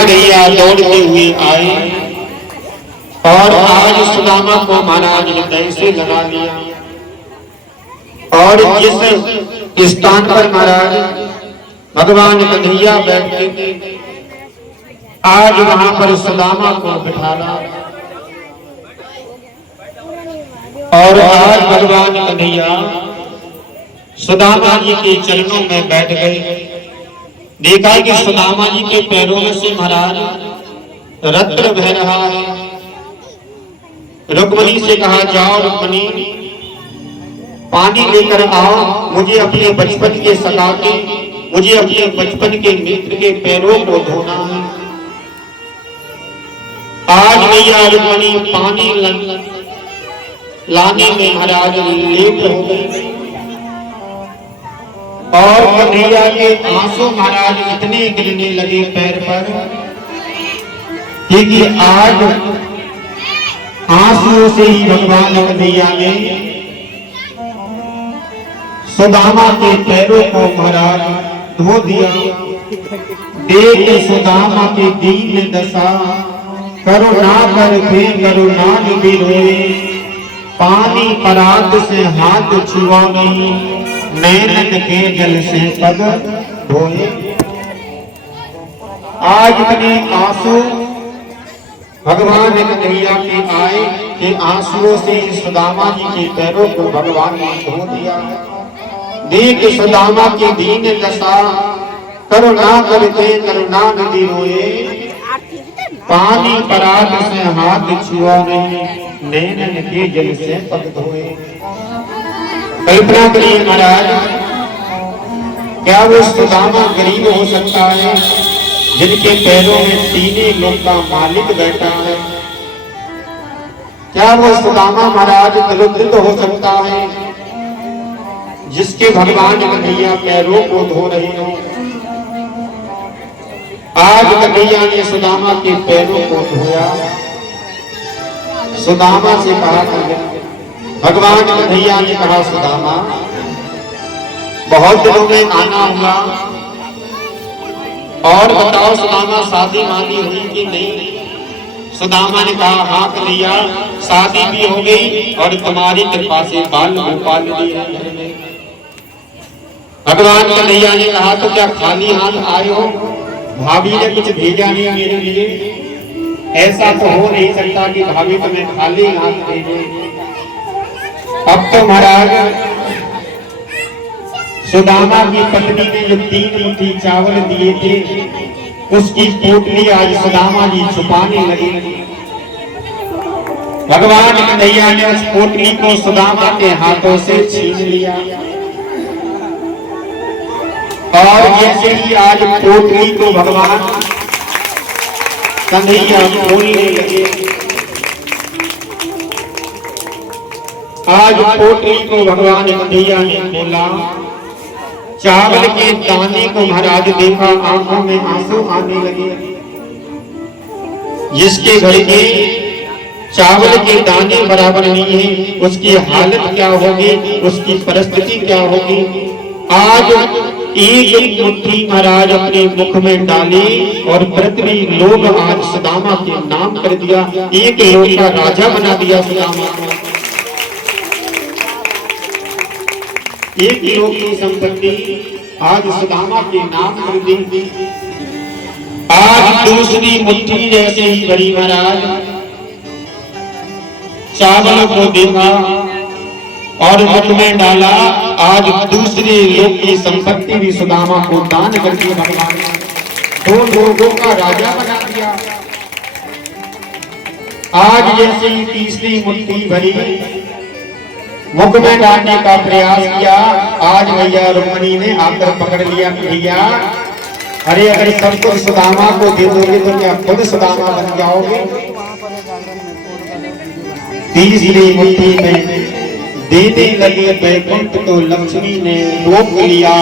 कन्हैया दौड़ते हुए आए और आज सुदामा को महाराज हृदय से लगा लिया। और जिस स्थान पर महाराज भगवान कन्हैया बैठते थे आज वहां पर सुदामा को बिठाला और आज भगवान कन्हैया सुदामा जी के चरणों में बैठ गए। देखा कि सुदामा जी के पैरों में से महाराज रत्न बह रहा है। रुक्मणी से कहा, जाओ रुक्मणी पानी लेकर आओ, मुझे अपने बचपन के सखा के, मुझे अपने बचपन के मित्र के पैरों को धोना है। आज मैया रुक्मणी पानी लाने में महाराज लेट हो गई और कन्हैया के आंसू महाराज इतने गिरने लगे पैर पर कि आज आंसुओं से ही भगवान कन्हैया ने सुदामा के पैरों को महाराज धो दिया। देख सुदामा की दीन दशा, करुणा कर भी करुणा भी रोए, पानी परात से हाथ छुआ नहीं, नैनन के जल से पग धोए। आज इतने आंसू भगवान कन्हैया के आए कि आंसुओं से सुदामा जी के पैरों को भगवान ने धो दिया। देख सुदामा की दीन दशा, करुणा करके करुणा नदी रोए, पानी परात से हाथ छुआ नहीं, नैनन के जल से पग धोए। कल्पना करिए महाराज, क्या वो सुदामा गरीब हो सकता है जिनके पैरों में तीनों लोक का मालिक बैठा है? क्या वो सुदामा महाराज कलुषित हो सकता है जिसके भगवान कन्हैया पैरों को धो रहे हो? आज कन्हैया ने सुदामा के पैरों को धोया। सुदामा से कहा, भगवान कन्हैया ने कहा, सुदामा बहुत दिनों में आना हुआ और बताओ सुदामा शादी वादी हुई कि नहीं? सुदामा ने कहा, हाँ कन्हैया शादी भी हो गई और तुम्हारी कृपा से बाल गोपाल भी है। भगवान कन्हैया ने कहा, तो क्या खाली हाथ आए हो? भाभी ने कुछ भेजा नहीं मेरे लिए? ऐसा तो हो नहीं सकता कि भाभी तुम्हें खाली हाथ भेजे। अब तो महाराज सुदामा की पत्नी ने जो 3 मुट्ठी चावल दिए थे उसकी पोटली आज सुदामा जी छुपाने लगे। भगवान कन्हैया ने उस पोटली को सुदामा के हाथों से छीन लिया और जैसे ही आज पोटली को भगवान कन्हैया खोलने लगे, आज पोटली को भगवान कन्हैया ने खोला, चावल के दाने को महाराज देखा, आंखों में आंसू आने लगे। जिसके घर के चावल के दाने बराबर नहीं है उसकी हालत क्या होगी, उसकी परिस्थिति क्या होगी? आज एक मुट्ठी महाराज अपने मुख में डाली और पृथ्वी लोग आज सुदामा के नाम कर दिया। एक लोक का राजा बना दिया सुदामा को। एक लोक की संपत्ति आज सुदामा के नाम कर दी। आज दूसरी मुट्ठी जैसे ही बड़ी महाराज चावल को देखा और मुख में डाला, आज दूसरे लोक की संपत्ति भी सुदामा को दान कर दिया। भगवान ने 2 लोगों का राजा बना दिया। आज जैसे ही तीसरी मुट्ठी भरी मुख में डालने का प्रयास किया, आज भैया रुक्मणी ने आकर पकड़ लिया। भैया अरे अगर सब कुछ सुदामा को दे दोगे तो क्या खुद सुदामा बन जाओगे? तीसरी मुट्ठी में देने लगे बैकुंठ तो लक्ष्मी ने रोक लिया,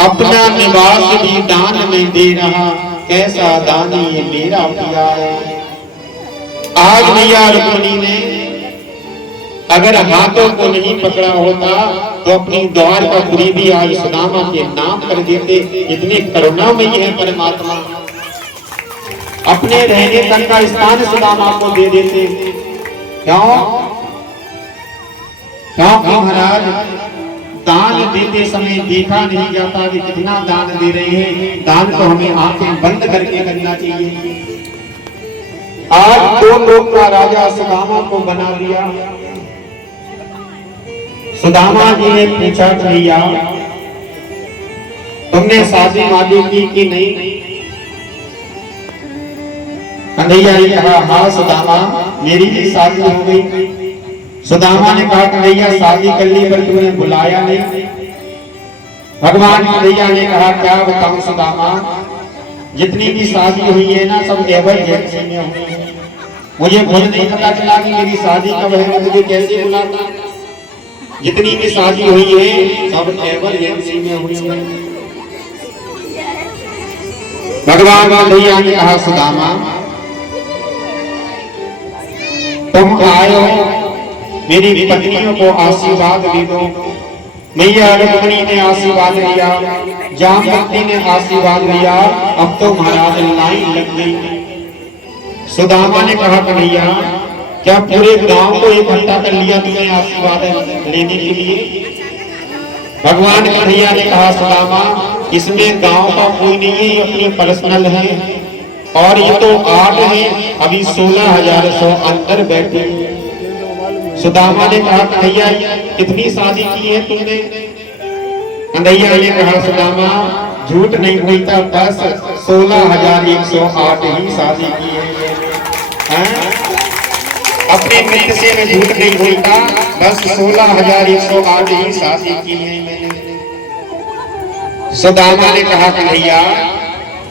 अपना निवास भी दान में दे रहा, कैसा दानी ये मेरा पिया है। आज मैया रुक्मणी ने अगर हाथों को नहीं पकड़ा होता तो अपनी द्वार का पुरी भी आज सुदामा के नाम कर देते। इतने करुणामयी है परमात्मा। अपने रहने तक का स्थान सुदामा को दे देते। क्यों? क्योंकि महाराज दान देते समय देखा नहीं जाता कि कितना दान दे रहे हैं। दान तो हमें आंखें बंद करके करना चाहिए। आज 2 लोग का राजा सुदामा को बना दिया। सुदामा जी ने पूछा भैया तुमने शादी वादी की कि नहीं? कन्हैया ने कहा हाँ सुदामा मेरी भी शादी हो गई। सुदामा ने कहा कन्हैया शादी कर ली पर तुमने बुलाया नहीं। भगवान कन्हैया ने कहा क्या बताऊं सुदामा, जितनी भी शादी हुई है ना सब एमरजेंसी में हुई है। मुझे खुद नहीं पता चला कि मेरी शादी कब है, मुझे कैसे बुलाता। जितनी भी शादी हुई है सब एमरजेंसी में हुई है। भगवान कन्हैया ने कहा सुदामा तुम आए हो मेरी पत्नियों को आशीर्वाद दे दो। मैया रुक्मिणी ने आशीर्वाद दिया, जामवंती ने आशीर्वाद दिया, अब तो महाराज लाइन लग गई। सुदामा ने कहा कन्हैया क्या पूरे गांव को इकट्ठा कर लिया तुमने आशीर्वाद लेने के लिए? भगवान कन्हैया ने कहा सुदामा इसमें गांव का कोई नहीं है, ये अपनी पर्सनल है और ये तो 8 है, अभी 16,100 अंदर बैठे। सुदामा ने कहा कन्हैया कितनी शादी की है तुमने? कन्हैया ने कहा सुदामा झूठ नहीं बोलता, बस 16,108 ही शादी की है। अपने मित्र से मैं झूठ नहीं बोलता, बस 16,108 ही शादी की है मैंने। सुदामा ने कहा कन्हैया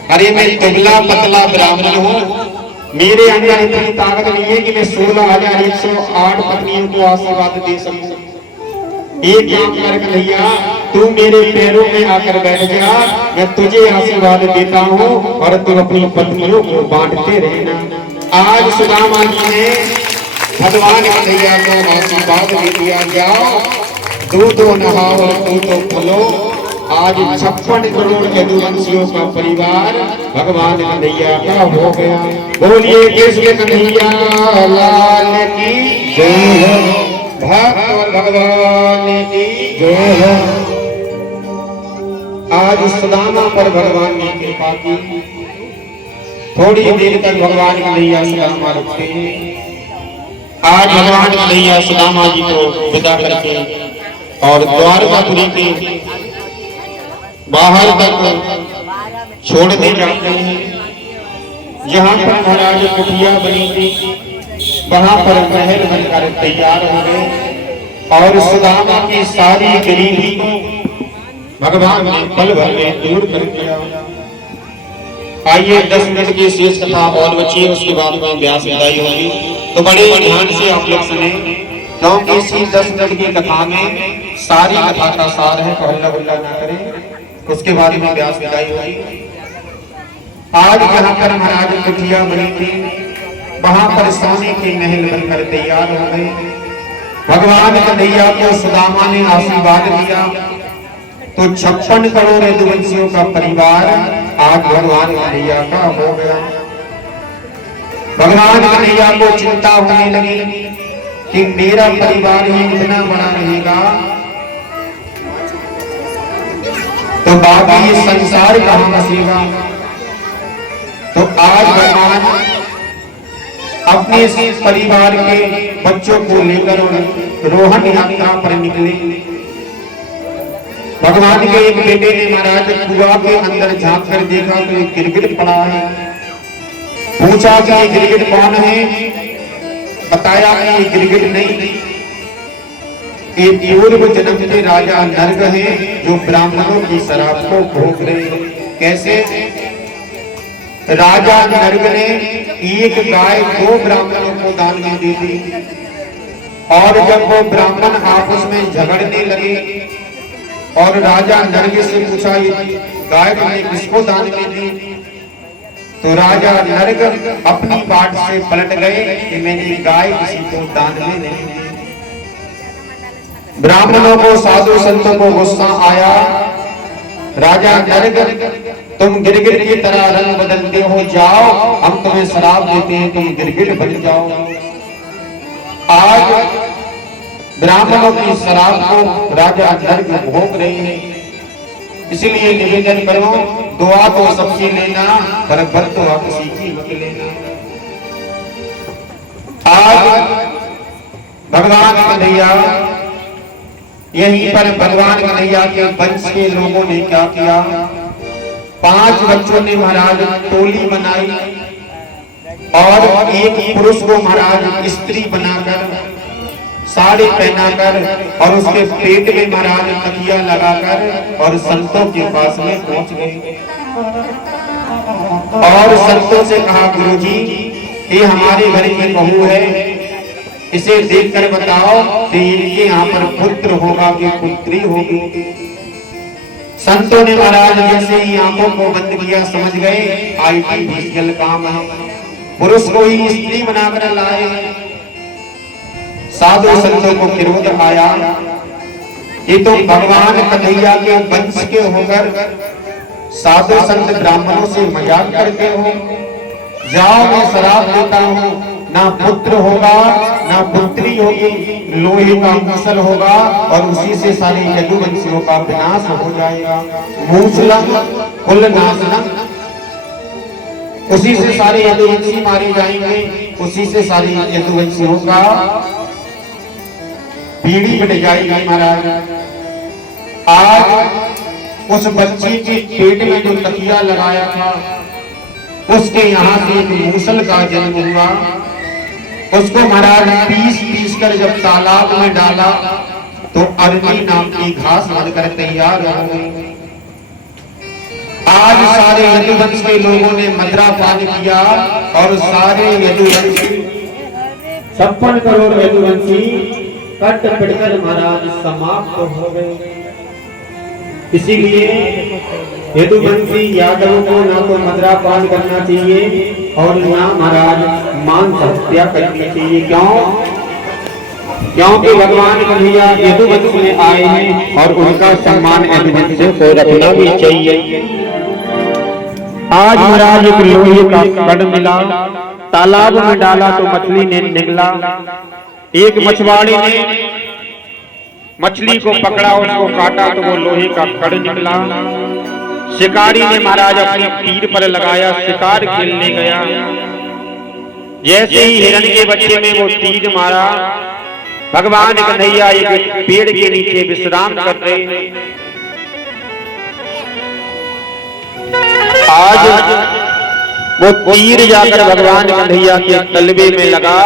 अरे मैं दुबला पतला ब्राह्मण हूँ, मेरे अंदर इतनी ताकत नहीं है कि मैं 16,108 पत्नियों को आशीर्वाद दे सकूं। एक काम कर कन्हैया तू मेरे पैरों में आकर बैठ जा, मैं तुझे आशीर्वाद देता हूँ और तुम अपनी पत्नियों को बांटते रहना। आज सुदामा जी ने भगवान कन्हैया को आशीर्वाद दे दिया, जाओ दूधो नहाओ दूधो फलो। आज 56 करोड़ यदुवंशियों का परिवार भगवान कन्हैया का हो गया। बोलिए कृष्ण कन्हैया लाल की जय हो, भक्त भगवान की जय हो। आज सुदामा पर भगवान ने कृपा की। थोड़ी देर तक भगवान कन्हैया सुदामा रुकते हैं। आज भगवान कन्हैया सुदामा जी को विदा करके और द्वारकापुरी के बाहर तक छोड़ने जाते हैं। जहाँ पर महाराज कुटिया बनी थी वहां पर महल बनकर तैयार हो गए और सुदामा की सारी गरीबी को भगवान ने पल भर में दूर कर दिया। आइए 10 मिनट की शेष कथा और बची है, उसके बाद में व्यास विदाई होगी, तो बड़े ध्यान से आप लोग सुने क्योंकि इसी 10 मिनट की कथा में सारी कथा का सार है। हल्ला गुल्ला ना करें, उसके बाद में व्यास विदाई होगी। आज जहाँ पर महाराज कुटिया बनी थी वहां पर सोने के महल बनकर तैयार हो गए। भगवान कन्हैया को सुदामा ने आशीर्वाद दिया तो 56 करोड़ यदुवंशियों का परिवार आज भगवान कन्हैया का हो गया। भगवान कन्हैया को चिंता होने लगी कि मेरा परिवार ही इतना बड़ा रहेगा तो बाकी ये संसार कहां बसेगा। तो आज भगवान अपने परिवार के बच्चों को लेकर रोहन यात्रा पर निकले। भगवान के एक बेटे ने महाराज कुआं के अंदर झांक कर देखा तो एक गिरगिट पड़ा है। पूछा कि ये गिरगिट कौन है? बताया कि ये गिरगिट नहीं, ये पूर्व जन्म के राजा नर्ग हैं जो ब्राह्मणों की शराब को भोग रहे हैं। कैसे? राजा नर्ग ने एक गाय 2 ब्राह्मणों को दान में दी थी और जब वो ब्राह्मण आपस में झगड़ने लगे और राजा नर्ग से पूछा ये गाय तुमने किसको दान में दी? तो राजा नर्ग अपनी बात से पलट गए कि मैंने गाय किसी को दान में नहीं दी। ब्राह्मणों को साधु संतों को गुस्सा आया। राजा नर्ग तुम गिरगिट की तरह रंग बदलते हो, जाओ हम तुम्हें शराब देते हैं, तुम गिरगिट बन जाओ। आज ब्राह्मणों की शराब को राजा नर्क भोग रही है, इसलिए निवेदन करो, दुआ तो सबसे लेना पर बद्दुआ किसी की मत लेना। आज भगवान कन्हैया, यहीं पर भगवान कन्हैया के वंश के लोगों ने क्या किया, 5 बच्चों ने महाराज टोली बनाई और एक पुरुष को महाराज स्त्री बनाकर साड़ी पहनाकर और उसके पेट में महाराज तकिया लगाकर और संतों के पास में पहुंच गए और संतों से कहा, गुरुजी ये हमारे घर की बहू है, इसे देखकर बताओ कि इनके यहाँ पर पुत्र होगा कि पुत्री होगी। संतों ने महाराज जैसे ही आंखों को बंद किया, समझ गए आईटी काम है, पुरुष को ही स्त्री बनाकर लाए। साधु संतों को क्रोध आया कि तुम भगवान कन्हैया के वंश के होकर साधु संत ब्राह्मणों से मजाक करते हो, जाओ मैं शराब देता हूँ, ना पुत्र होगा ना पुत्री होगी, लोहे का मूसल होगा और उसी से सारे यदुवंशियों का विनाश हो जाएगा। मूसलम कुल नाशनम, उसी से सारे यदुवंशी मारे जाएंगे, उसी से सारे यदुवंशियों का पीढ़ी मिट जाएगी। महाराज आज उस बच्ची के पेट में जो तकिया लगाया था, उसके यहाँ से एक मूसल का जन्म हुआ। उसको महाराज पीस कर जब तालाब में डाला तो अरनी नाम की घास बनकर तैयार हो गई। आज सारे यदुवंश के लोगों ने मदरा पान किया और सारे यदुवंशी 56 करोड़ यदुवंशी कट पिटकर महाराज समाप्त हो गए। इसीलिए यदुवंशी यादवों को ना तो मदरा पान करना चाहिए और ना महाराज मांस हत्या करनी चाहिए। क्यों? क्योंकि भगवान कन्हैया यदुवंश में आए हैं और उनका सम्मान यदुवंशियों को रखना भी चाहिए। आज महाराज एक लोहे का कड़ मिला, तालाब में डाला तो मछली ने निगला। एक मछुआरे ने मछली को पकड़ा, उसको काटा तो वो लोहे का कड़ निकला। शिकारी ने महाराज अपने तीर पर लगाया, शिकार खेलने गया। जैसे ही हिरण के बच्चे में वो तीर मारा, भगवान कन्हैया एक पेड़ के नीचे विश्राम कर रहे। आज वो तीर जाकर भगवान कन्हैया के तलवे में लगा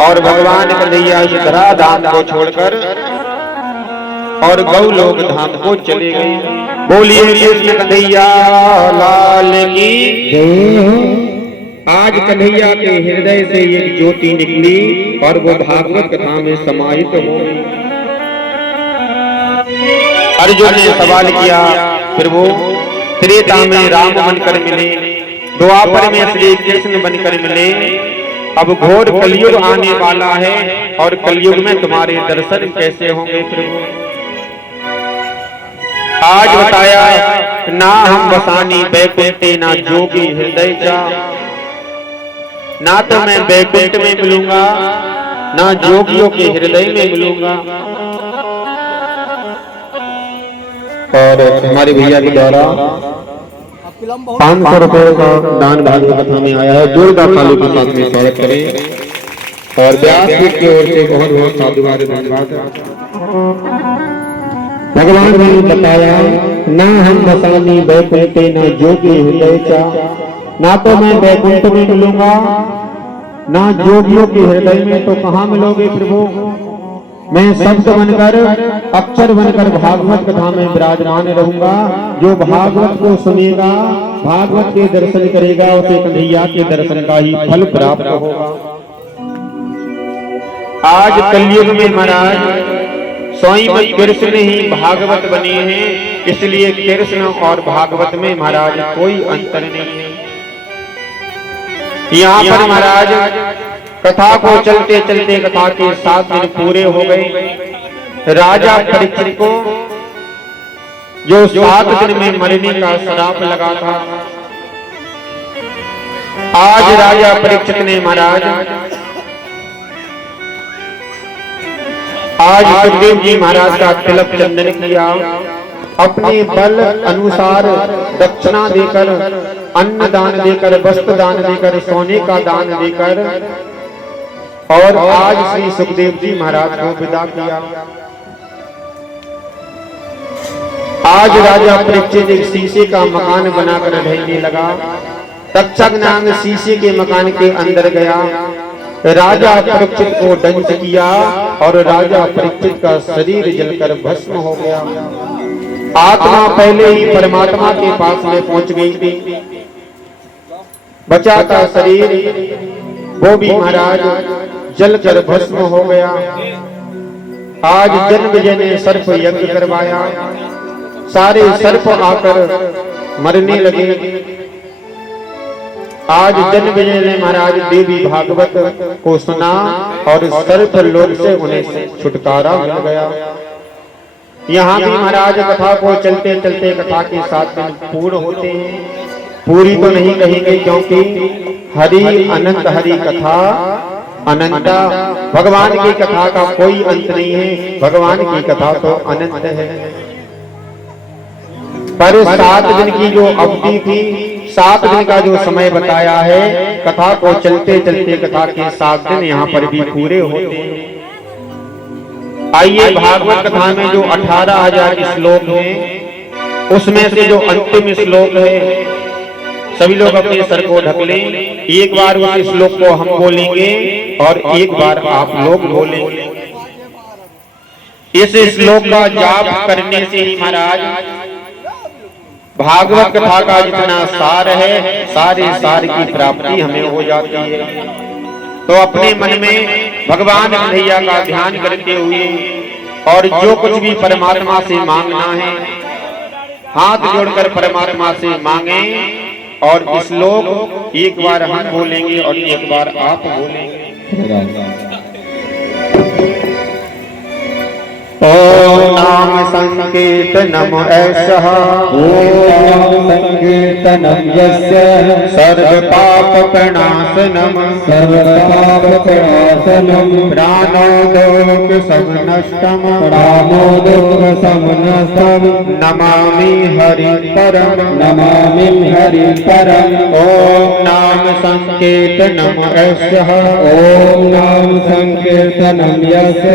और भगवान कन्हैया इस धरा धाम को छोड़कर और गौलोक धाम को चले गए। बोलिए कृष्ण कन्हैया लाल की जय। आज कन्हैया के हृदय से एक ज्योति निकली और वो भागवत कथा में समाहित हो गई। अर्जुन ने सवाल किया, फिर वो त्रेता में राम बनकर मिले, द्वापर में श्री कृष्ण बनकर मिले, अब घोर कलयुग आने वाला है और कलयुग में तुम्हारे दर्शन कैसे होंगे प्रभु? आज बताया, ना हम बसानी बैकुंठे ना जोगी हृदय जा, ना तो मैं बैकुंठ में मिलूंगा ना जोगियों के हृदय में मिलूंगा। और हमारे भैया के द्वारा 500 रुपए का दान भागवत कथा में आया है। जोरदार ताली के साथ में स्वागत करें और व्यास की ओर से बहुत बहुत साधुवाद धन्यवाद। भगवान ने बताया, ना हम बसानी बैकुंठे ना जोगी हृदय चा, ना तो मैं बैकुंठ में मिलूंगा ना जोगियों के हृदय में, तो कहाँ मिलोगे प्रभु? मैं शब्द बनकर अक्षर बनकर भागवत कथा में विराजमान रहूंगा। जो भागवत को सुनेगा, भागवत के दर्शन करेगा, उसे कन्हैया के दर्शन का ही फल प्राप्त होगा। आज कलयुग में महाराज स्वयं कृष्ण ही भागवत बने हैं, इसलिए कृष्ण और भागवत में महाराज कोई अंतर नहीं है। यहाँ पर महाराज कथा को चलते चलते कथा के 7 दिन पूरे हो गए। राजा परीक्षित को जो 7 दिन में मरने का श्राप लगा था, आज राजा परीक्षित ने महाराज आज सुखदेव जी महाराज का तिलक चंदन किया। अपने बल अनुसार दक्षिणा देकर, अन्न दान देकर, वस्त्र दान देकर, सोने का दान देकर और आज श्री सुखदेव जी महाराज को विदा किया। आज राजा परीक्षित एक शीशे का मकान बनाकर रहने लगा। तक्षक नाग शीशे के मकान के अंदर गया, राजा परीक्षित को दंश किया और राजा परीक्षित का शरीर जलकर भस्म हो गया। आत्मा पहले ही परमात्मा के पास में पहुंच गई थी। बचा था शरीर, वो भी महाराज जलकर भस्म हो गया। आज जन्मेजय ने सर्प यज्ञ करवाया, सारे सर्प आकर मरने लगे। आज जन्मेजय ने महाराज देवी भागवत को सुना और सर्प लोक से उन्हें छुटकारा मिल गया। यहाँ भी महाराज कथा को चलते चलते कथा के 7 दिन पूर्ण होते हैं। पूरी तो नहीं कहेंगे क्योंकि हरि अनंत हरि कथा अनंता, भगवान की कथा का कोई अंत नहीं है। भगवान की कथा तो अनंत है, पर 7 दिन की जो अवधि थी, 7 दिन का जो समय बताया है, कथा को चलते चलते कथा के 7 दिन यहाँ पर भी पूरे होते हैं। आइए भागवत कथा में जो 18,000 श्लोक हैं, उसमें से जो अंतिम श्लोक है, सभी लोग अपने सर को ढक लें। एक बार उस श्लोक को हम बोलेंगे और एक बार आप लोग बोलेंगे। इस श्लोक का जाप करने से ही महाराज भागवत कथा का जितना सार है, सारे सार की प्राप्ति हमें हो जाती है। तो अपने मन में भगवान कन्हैया का ध्यान करते हुए और जो कुछ भी परमात्मा से मांगना है, हाथ जोड़कर परमात्मा से मांगे। और इस श्लोक एक बार हम बोलेंगे और एक बार आप बोलेंगे। ओम नाम संकीर्तनम ऐसः, ओम संकीर्तनम यस्य सर्व पाप प्रणाशनम, सर्व पाप प्रणाशनम, प्राणो दोष समनष्टम, प्राणो दुःख समनस्तम, नमामि हरि परम, नमामि हरि परम। ओम नाम संकीर्तनम ऐसः, ओम नाम संकीर्तनम यस्य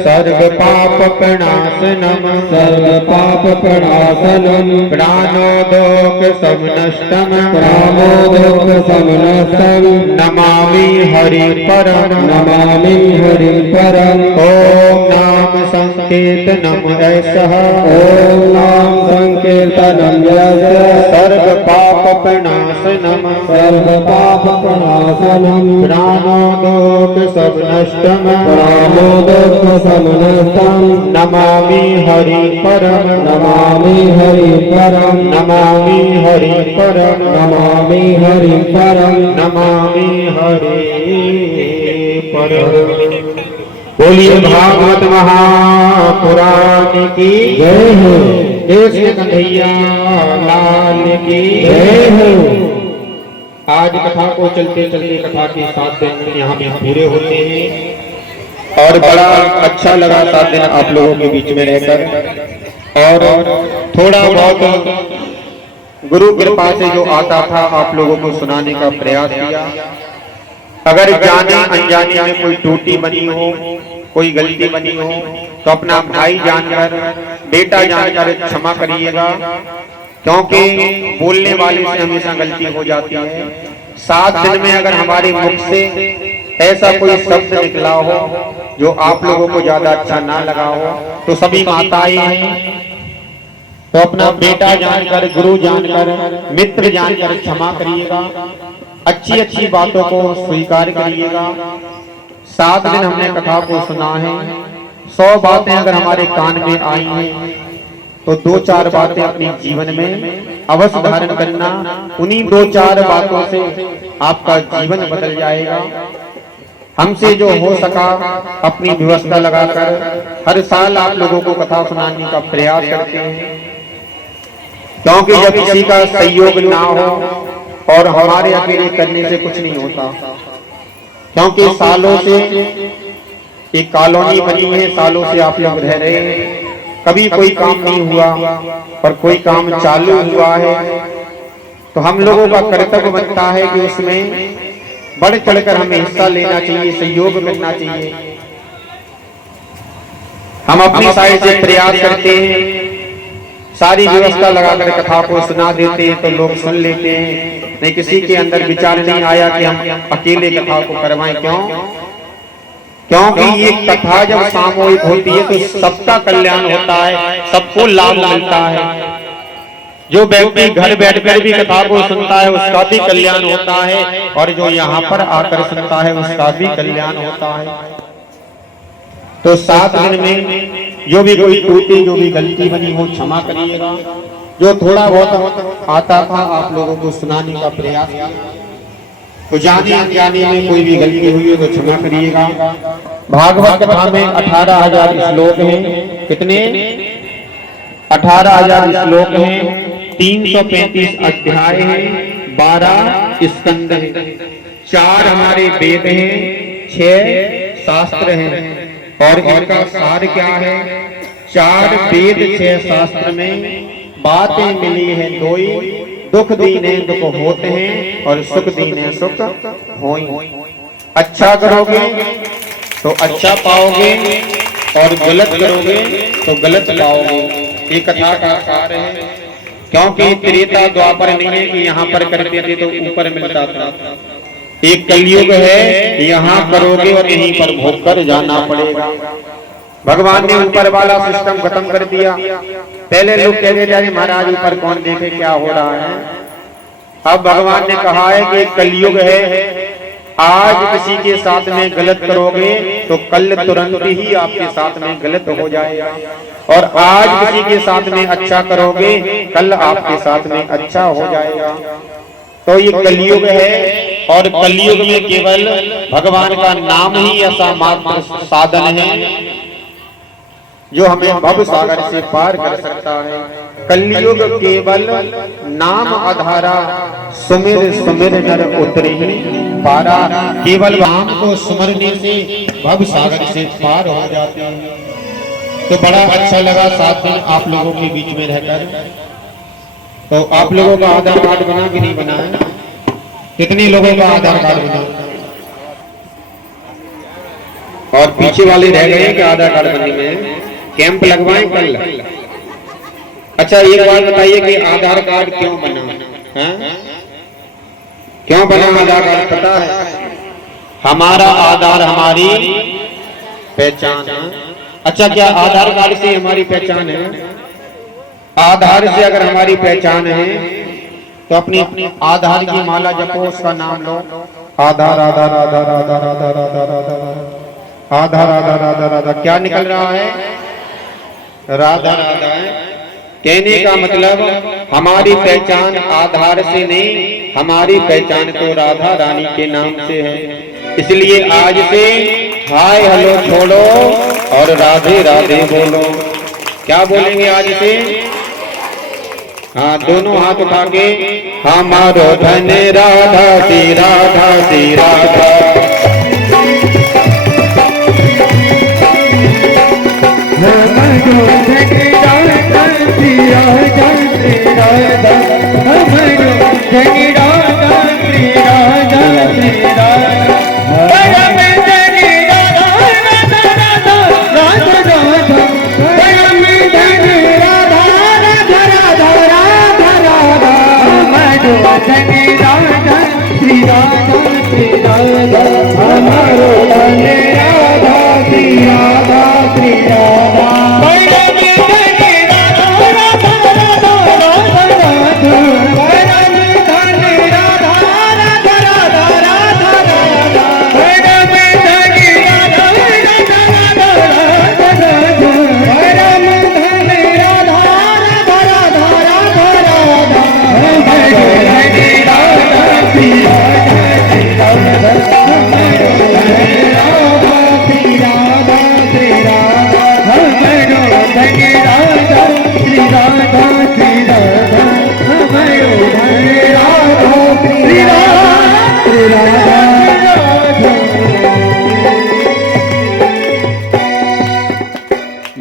सर्व पाप प्रणाशनम, सर्व पाप प्रणाशनम, प्राणो दोष समनष्टम, प्राणो दुःख समनस्तम, नमामि हरि परम, नमामि हरि परम। ओम नाम संकीर्तनम ऐसः, ओम नाम संकीर्तनम यस्य सर्व पाप प्रणाशनम, सर्व पाप प्रणाशनम, प्राणो दोष समनष्टम, प्राणो दुःख समनस्तम, नमामि हरि परम, नमामि हरि परम, नमामि हरि परम, नमामि हरि परम। नमामि हरि परम। बोलिए भागवत महापुराण की जय हो, कृष्ण कन्हैया लाल की जय हो। आज कथा को चलते चलते कथा के 7 दिन यहाँ में पूरे होते हैं और बड़ा अच्छा लगा 7 दिन आप लोगों के बीच में रहकर। और थोड़ा बहुत गुरु कृपा से जो आता था आप लोगों को सुनाने का प्रयास किया। अगर जाने अनजाने में कोई त्रुटि बनी हो, कोई गलती बनी हो, तो अपना भाई जानकर, बेटा जानकर क्षमा करिएगा, क्योंकि बोलने वाले से हमेशा गलती हो जाती है। 7 दिन में अगर हमारे मुख से ऐसा कोई शब्द निकला हो जो आप लोगों को ज्यादा अच्छा ना लगा हो, तो सभी माताएं हैं, तो अपना बेटा जानकर, गुरु जानकर, मित्र जानकर क्षमा करिएगा। अच्छी अच्छी बातों को स्वीकार करिएगा। 7 दिन हमने कथा को सुना है। 100 बातें अगर हमारे कान में आई हैं, तो 2-4 बातें अपने जीवन में अवश्य धारण करना। उन्हीं 2-4 बातों से आपका जीवन बदल जाएगा। हमसे जो हो सका अपनी व्यवस्था लगाकर हर साल आप लोगों को कथा सुनाने का प्रयास करते हैं। क्योंकि जब किसी का सहयोग ना हो और हमारे अकेले करने से कुछ नहीं होता। क्योंकि सालों से एक कॉलोनी बनी है, सालों से आप लोग रह रहे हैं, कभी कोई काम नहीं हुआ और कोई काम चालू हुआ है, तो हम लोगों का कर्तव्य बनता है कि उसमें बढ़ चढ़कर हमें हिस्सा लेना चाहिए, सहयोग करना चाहिए। हम अपनी साइड से प्रयास करते हैं, सारी व्यवस्था लगाकर कथा को सुना देते हैं तो लोग सुन लेते हैं, नहीं किसी के अंदर विचार नहीं आया कि हम अकेले कथा को करवाएं। क्यों? क्योंकि ये कथा जब सामूहिक होती है तो सबका कल्याण होता है, सबको लाभ मिलता है। जो व्यक्ति घर बैठकर भी कथा को सुनता है उसका भी कल्याण होता है, और जो यहाँ पर आकर सुनता है उसका भी कल्याण होता है। तो 7 दिन में जो भी कोई त्रुटि, जो भी गलती बनी हो क्षमा करिएगा। जो थोड़ा बहुत आता था आप लोगों को सुनाने का प्रयास किया, तो जाने अनजाने में कोई भी गलती हुई हो तो क्षमा करिएगा। भागवत कथा में 18,000 श्लोक हैं। कितने? 18,000 श्लोक हैं, 335 अध्याय हैं, 12 स्कंद हैं, 4 हमारे वेद हैं, 6 शास्त्र हैं। और इनका सार क्या है? 4 वेद 6 शास्त्र में बातें मिली है दोई, दुख दीने दुख होते हैं और सुख दीने सुख होई। अच्छा करोगे तो अच्छा पाओगे और गलत करोगे तो गलत पाओगे। ये कथा का सार है। क्योंकि त्रेता द्वापर नहीं है कि यहाँ पर करते थे तो ऊपर मिलता था। एक कलयुग है, यहाँ करोगे और यहीं पर भोग कर जाना पड़ेगा। भगवान ने ऊपर वाला सिस्टम खत्म कर दिया। पहले लोग कहते थे अरे महाराज ऊपर कौन देखे क्या हो रहा है। अब भगवान ने कहा है कि कलयुग है, आज किसी के साथ में गलत करोगे तो कल तुरंत ही आपके साथ में गलत हो जाएगा, और आज किसी के साथ में अच्छा करोगे कल आपके साथ में अच्छा हो जाएगा। तो ये कलयुग है, और कलयुग में केवल भगवान का नाम ही ऐसा मात्र साधन है जो हमें भव सागर से पार कर सकता है। कलयुग केवल नाम आधारा, सुमिर सुमिर नर उतरे पारा। केवल नाम को सुमरने से भव सागर से पार हो जाते हैं। तो बड़ा अच्छा लगा 7 दिन आप लोगों के बीच में रहकर। तो आप लोगों का आधार कार्ड बना कि नहीं बना है? कितने लोगों का आधार कार्ड बना? और पीछे वाले रह गए कि आधार कार्ड बनने में कैंप लगवाएं कल। अच्छा एक बात बताइए कि आधार कार्ड क्यों बना है? क्यों बना आधार कार्ड पता है? हमारा आधार हमारी पहचान है। अच्छा क्या आधार कार्ड से हमारी पहचान है? आधार से अगर हमारी पहचान है तो अपनी आधार की माला जपो, उसका नाम लो। आधार आधार आधार आधार आधार आधार आधार आधार आधार आधार आधार। क्या निकल रहा है? राधा राधा है। कहने का मतलब हमारी पहचान आधार से नहीं, हमारी पहचान तो राधा रानी के नाम से है। इसलिए आज से हाय हेलो छोड़ो और राधे राधे बोलो। क्या बोलेंगे आज से? हाँ दोनों हाथ उठा के, हमारो धन राधा सी राधा सी राधा। हमारो धन राधा सी राधा सी राधा, हमारो धन राधा सी राधा सी राधा। परम धन राधा राधा राधा राधा राधा, परम धन राधा राधा राधा राधा राधा, हमारो धन राधा सी राधा सी राधा।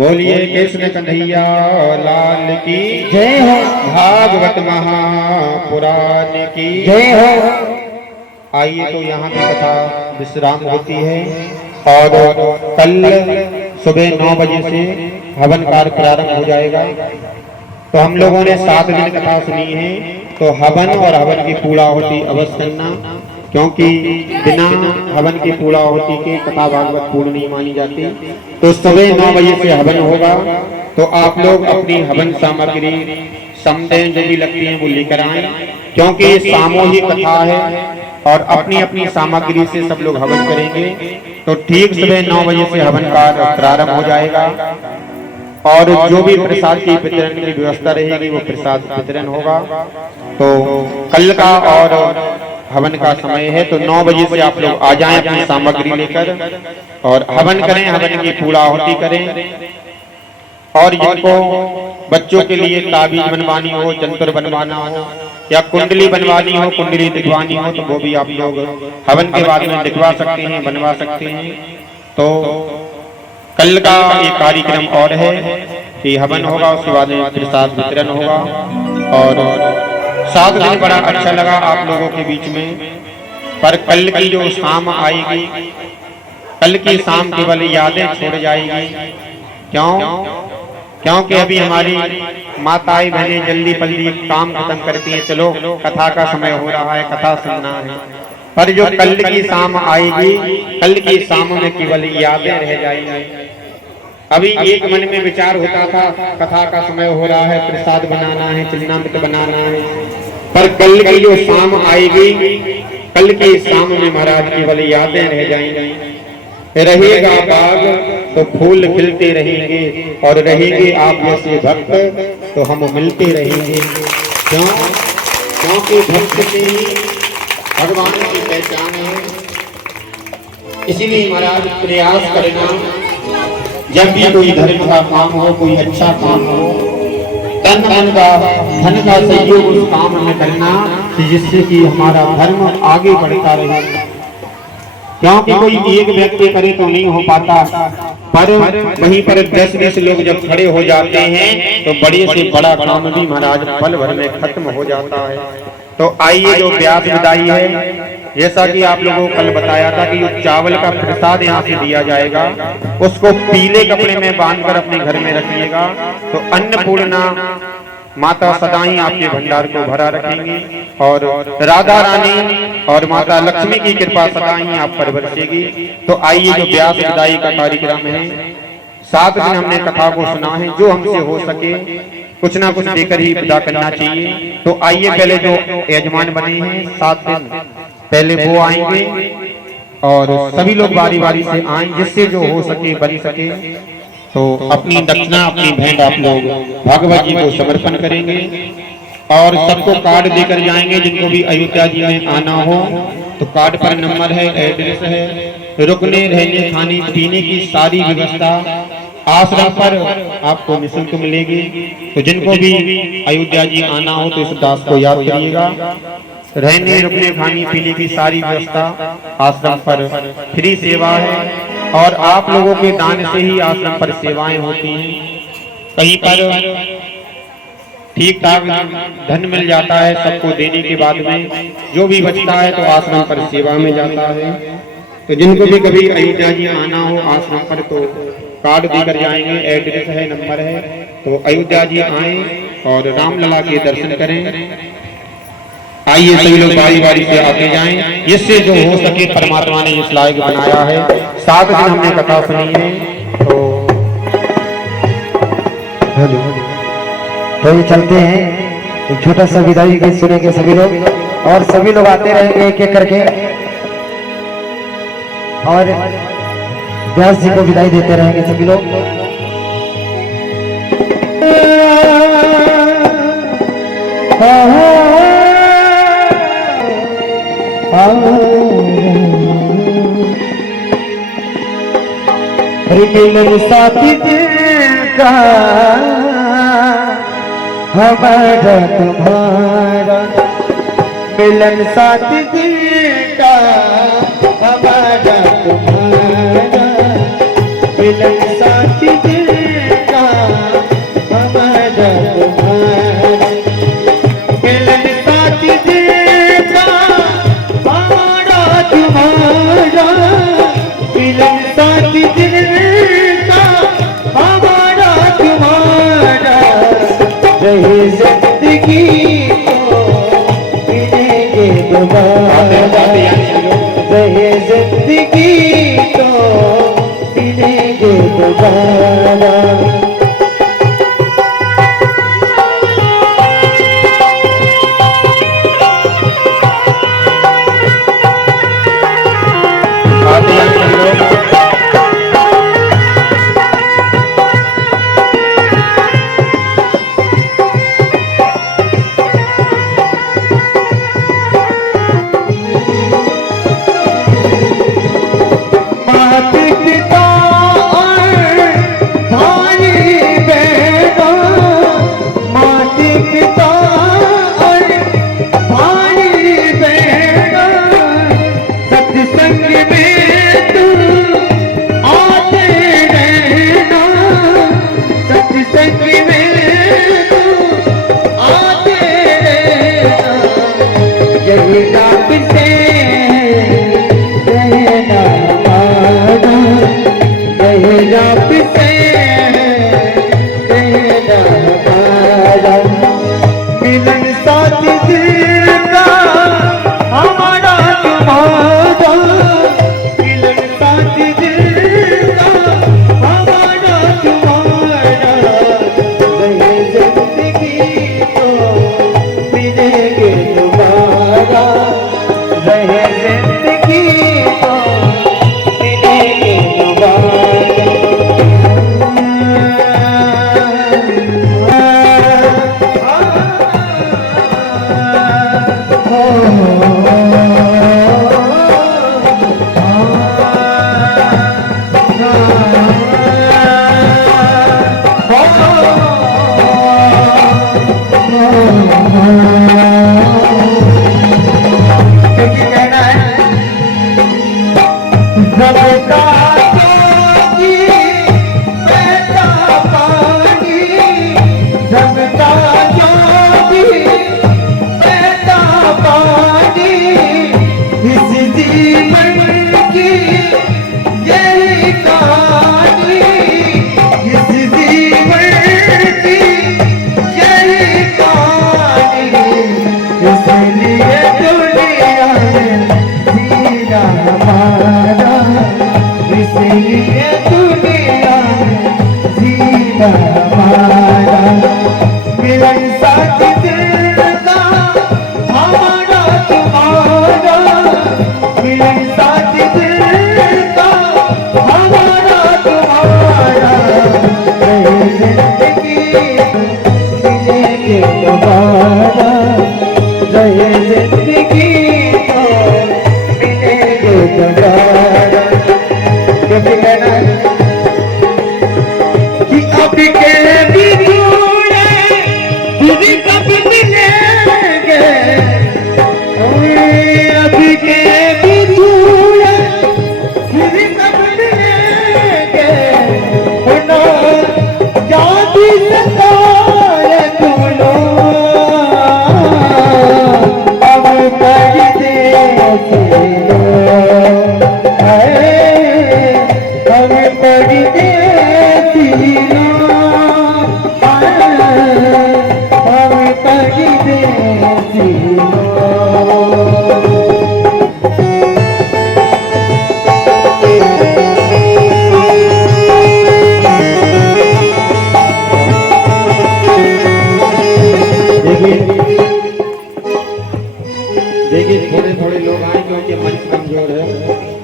बोलिए कृष्ण कन्हैया लाल की जय हो, भागवत महापुराण की जय हो। आइए तो यहाँ की कथा विश्राम होती है और कल सुबह 9 बजे से हवन कार्य प्रारंभ हो जाएगा। तो हम लोगों ने 7 दिन कथा सुनी है, तो हवन और हवन की पूर्णाहुति अवश्य करना, क्योंकि बिना हवन की पूर्णाहुति के कथा भागवत पूर्ण नहीं मानी जाती। तो सुबह 9 बजे से हवन होगा, तो आप लोग अपनी हवन सामग्री समदें जो भी लगती हैं वो लेकर आएं, क्योंकि ये सामूहिक कथा है और अपनी अपनी सामग्री से सब लोग हवन करेंगे। तो ठीक सुबह 9 बजे से हवन कार्य प्रारंभ हो जाएगा और जो भी प्रसाद की वितरण की व्यवस्था रहेगी वो प्रसाद वितरण होगा। तो कल का और हवन का समय है, तो 9 बजे से आप लोग आ जाएं अपनी सामग्री लेकर और हवन करें, हवन की पूर्णाहुति करें। और जिनको बच्चों के लिए ताबीज बनवानी हो, जंतर बनवाना हो या कुंडली बनवानी हो, कुंडली दिखवानी हो, तो वो भी आप लोग हवन के बाद में दिखवा सकते हैं, बनवा सकते हैं। तो कल का एक कार्यक्रम और है कि हवन होगा, उसके बाद में प्रसाद वितरण होगा। और 7 दिन बड़ा अच्छा लगा आप लोगों के बीच में, पर कल की जो शाम आएगी, कल की शाम केवल यादें छोड़ जाएगी। क्यों? क्योंकि अभी हमारी माताएं बहनें जल्दी जल्दी काम खत्म करती हैं, चलो कथा का समय हो रहा है, कथा सुनना है। पर जो कल की शाम आएगी, कल की शाम में केवल यादें रह जाएंगी। अभी एक मन में विचार होता था कथा का समय हो रहा है, प्रसाद बनाना है, चिन्नामृत बनाना है, पर कल की जो शाम आएगी, कल की शाम में महाराज केवल यादें रह जाएंगी। रहेगा बाग तो फूल खिलते रहेंगे और रहेंगे आप जैसे भक्त तो हम मिलते रहेंगे। क्यों? क्योंकि भक्त से ही भगवान की पहचान है। इसीलिए महाराज प्रयास करना, जब भी कोई धर्म का काम हो, कोई अच्छा काम हो, धन का सहयोग उस काम में करना, जिससे कि हमारा धर्म आगे बढ़ता रहे। क्योंकि कोई एक व्यक्ति करे तो नहीं हो पाता, पर वहीं पर 10-20 लोग जब खड़े हो जाते हैं तो बड़े से बड़ा काम भी महाराज पल भर में खत्म हो जाता है। तो आइए जो व्यास विदाई है, जैसा कि आप लोगों को कल बताया था कि जो चावल का प्रसाद यहाँ से दिया जाएगा, उसको पीले कपड़े में बांधकर अपने घर में रखिएगा। तो अन्नपूर्णा माता सदा ही आपके भंडार को भरा रखेंगी और राधा रानी और माता लक्ष्मी की कृपा सदा ही आप पर बरसेगी। तो आइए जो व्यास विदाई का कार्यक्रम है, 7 दिन हमने कथा को सुना है, जो हमसे हो सके कुछ ना कुछ देकर ही विदा करना चाहिए। तो आइए पहले जो यजमान बने हैं 7 दिन पहले वो आएंगे और सभी लोग बारी बारी से आए, जिससे जो हो सके बन सके। तो अपनी दक्षिणा, अपनी भेंट आप लोग भगवत जी को समर्पण करेंगे और सबको कार्ड देकर जाएंगे। जिनको भी अयोध्या जी में आना हो तो कार्ड पर नंबर है, एड्रेस है, रुकने रहने खाने पीने की सारी व्यवस्था आश्रम पर आपको निःशुल्क मिलेगी। तो जिनको भी अयोध्या जी आना हो तो इस दास को याद करिएगा। रहने रुकने खाने पीने की सारी व्यवस्था आश्रम पर फ्री सेवा है और आप लोगों के दान से ही आश्रम पर सेवाएं होती हैं। कहीं पर ठीक ठाक धन मिल जाता है, सबको देने के बाद में जो भी बचता है तो आश्रम पर सेवा में जाता है। तो जिनको भी कभी अयोध्या जी आना हो आश्रम पर तो कार्ड देकर जाएंगे, एड्रेस है, नंबर है। तो अयोध्या जी आए और रामलला के दर्शन करें। आइए सभी लोग बारी बारी से आते जाएं, जिससे जो हो सके परमात्मा ने इस लायक बनाया है। 7 दिन हमने कथा सुनी है। तो ये चलते हैं, एक छोटा सा विदाई गीत सुनेंगे सभी लोग और सभी लोग आते रहेंगे एक एक करके और व्यास जी को विदाई देते रहेंगे सभी लोग। मिलन साथी का हमारा तुम्हारा, मिलन साथी का हमारा तुम्हारा, मिलन साथी रही जिंदगी तो मिलेंगे दोबारा, रही जिंदगी तो मिलेंगे दोबारा।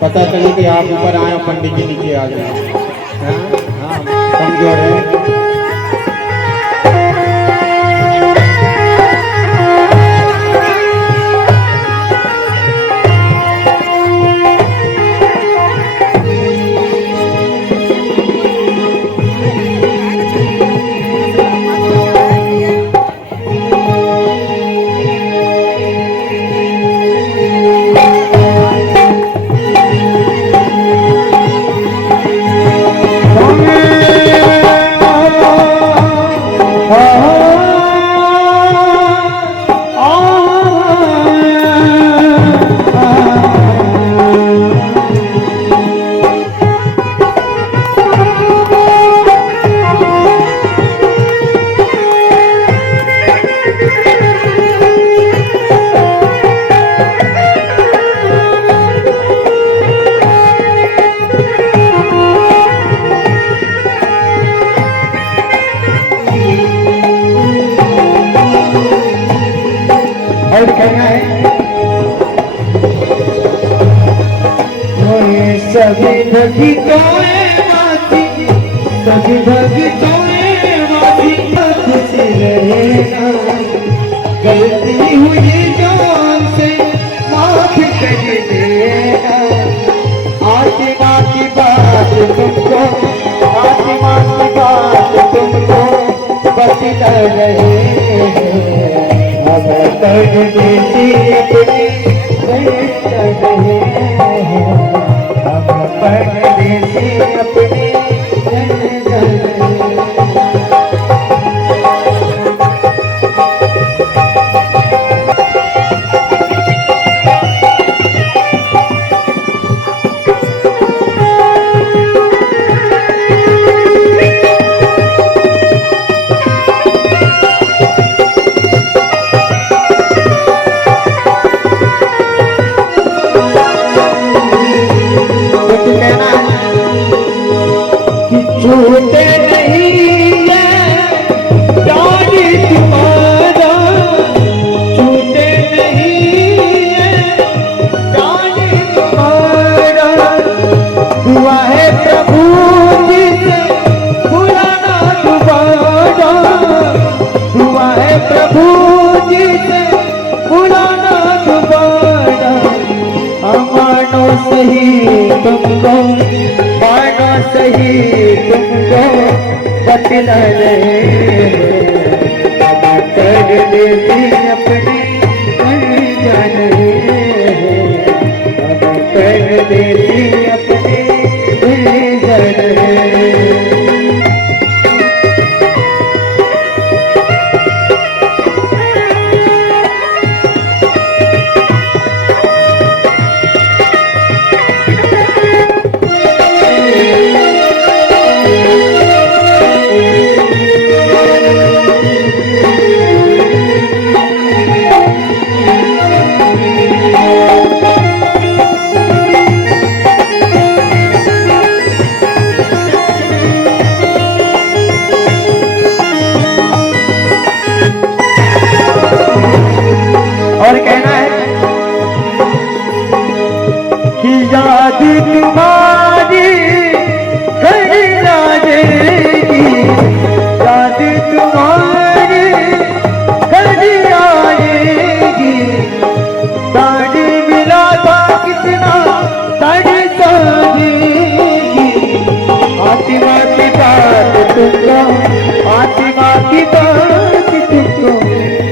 पता चले कि आप ऊपर आए पंडित जी नीचे आ जाए। हाँ कमजोर है। सभी भगतों मासी, सभी भगतों मासी खुश रहेगा। गलती हुई जो हमसे माफ कर देना। आत्मा की बात तुमको, आत्मा की बात तुमको बचता रहे। अब परदेसी अपनी रहता रहे। अब परदेसी अपनी रहता रहे। छूटे नहीं है जानी तुम्हारा, छूटे नहीं है जानी तुम्हारा। दुआ है प्रभु जी से बुलाना दोबारा। दुआ है प्रभु जी से बुलाना दोबारा। मानो सही तुमको, मानो सही तुमको बतला रहे। परदेसी अपने घर जाने। अब परदेसी अपने घर जाने। और कहना है कि याद तुम्हारी कहीं आएगी। याद तुम्हारी कहीं आएगी। दाढ़ी मिला था कितना दाढ़ी साजेगी। आत्मा की बात तुमको, आत्मा की बात तुमको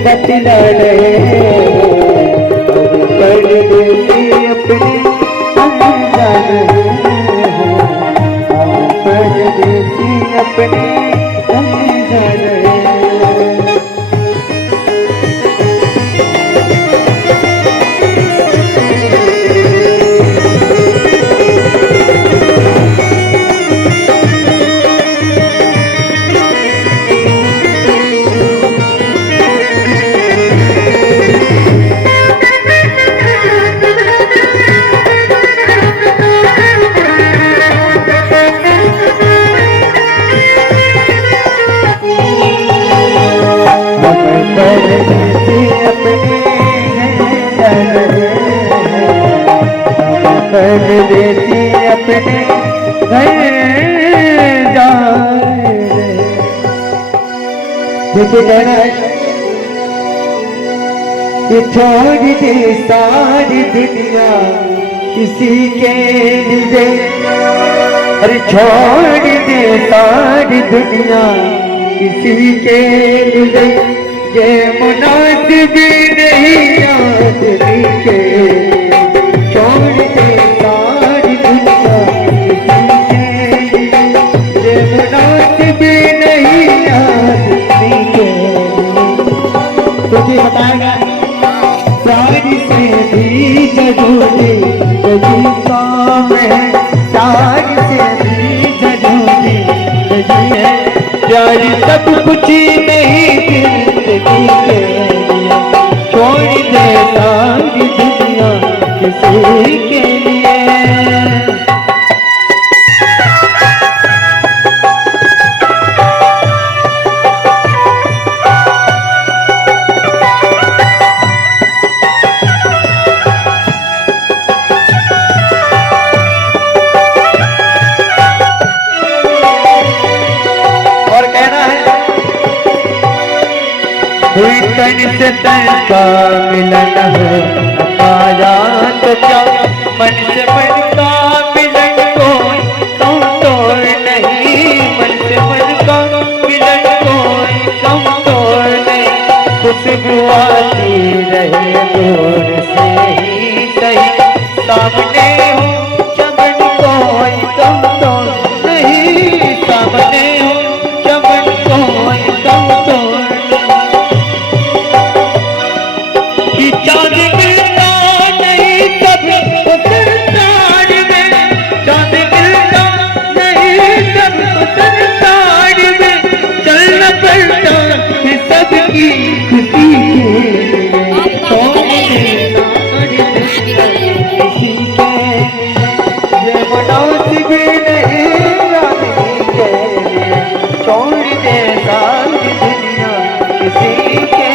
बतला रहे। परदेसी अपने घर जाने। परदेसी अपने घर जाने। परदेसी अपने घर जाए। देखिए कहना है कि छोड़ दे सारी दुनिया किसी के लिए। अरे छोड़ दे सारी दुनिया किसी के लिए। ये मुनासिब नहीं आदमी के। छोड़ दे सारी दुनिया किसी के लिए। ये मुनासिब नहीं आदमी के। तुझे बताएगा प्यार से भी जरूरी काम है। प्यार से भी जरूरी है। प्यार सब कुछ नहीं जिंदगी के लिए। छोड़ दे सारी दुनिया किसी के लिए। से तन का मिलन हो पाया तो क्या, मन से मन का मिलन कोई कम तोड़ नहीं, मन से मन का मिलन कोई कम तोड़ नहीं। खुशबू आती रहे दूर से ही सही, सामने हो चमन कोई कम तोड़ नहीं, सामने हो चमन कोई कम तोड़ नहीं। चांद मिलता नहीं कभी संसार में, चांद मिलता नहीं कभी संसार में, चलना पड़ता है सबकी खुशी छोड़ दे सारी दुनिया किसी के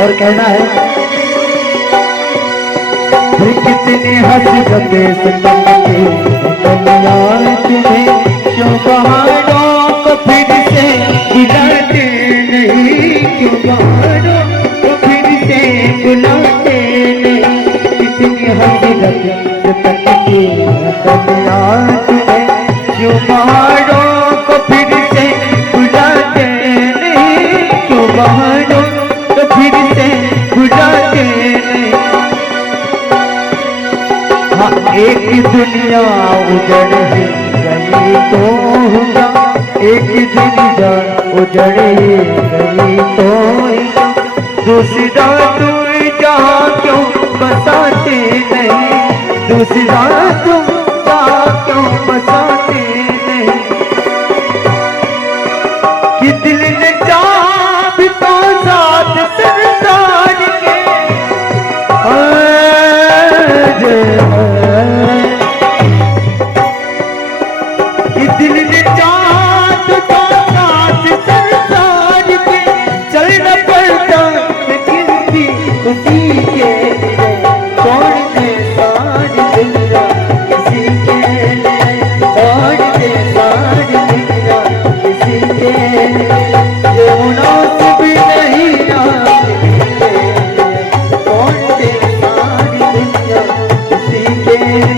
और कहना है फिर कितनी हसरते सितम की दुनिया तुम्हें क्यों बहारों को फिर से बुलाते नहीं, क्यों बहारों को फिर से बुलाते नहीं। कितनी हसरते सितम की दुनिया तुम्हें क्यों बहारों को फिर से बुलाते नहीं, क्यों बहारों फिर से बुझाते नहीं। हाँ एक दुनिया उजड़ ही गई तो होगा, एक दुनिया उजड़ ही गई तो होगा, दूसरा तुम जहाँ क्यों बसाते नहीं, दूसरा तुम जहाँ क्यों बसाते नहीं। कि दिल ने चाह भी तो साथ संसार के आज कि दिल ने चाह तो साथ संसार के, चलना पड़ता है किसी उसी के लिए, छोड़ दे सारी दुनिया किसी के लिए, छोड़ दे सारी दुनिया किसी के लिए। ये मुनासिब नहीं आगे, छोड़ दे सारी दुनिया किसी के लिए,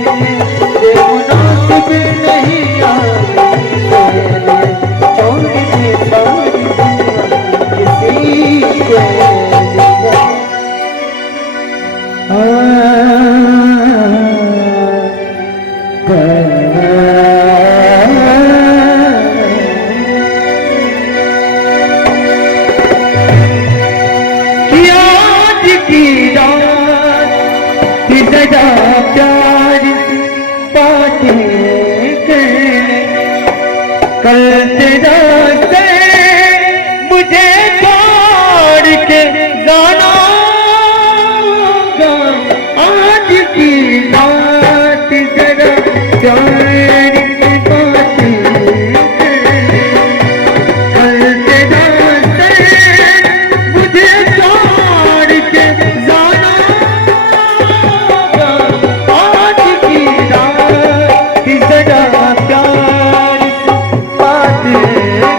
ये मुनासिब नहीं आगे, छोड़ दे सारी दुनिया किसी के लिए। प्यार पाते कल तेरा से मुझे छोड़ के जाना होगा, आज की रात जरा प्यार की बातें कल तेरा से मुझे छोड़ के जाना होगा, आज की रात जरा प्यार बातें